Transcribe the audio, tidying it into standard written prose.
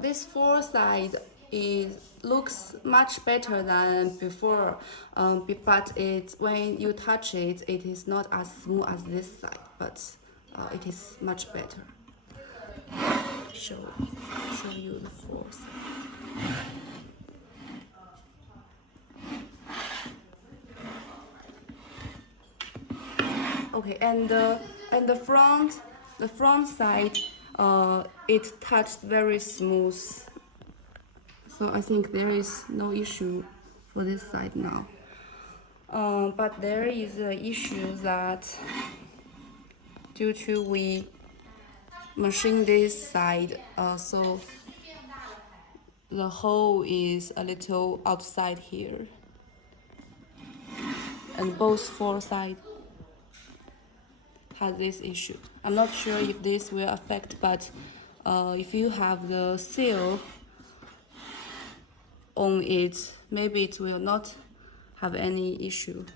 This four side looks much better than before, but when you touch it, it is not as smooth as this side, but it is much better. Show you the four side. Okay, and the front side, it touched very smooth. So I think there is no issue for this side now. But there is an issue that due to we machine this side, so the hole is a little outside here, and both four sides has this issue. I'm not sure if this will affect, but if you have the seal on it, maybe it will not have any issue.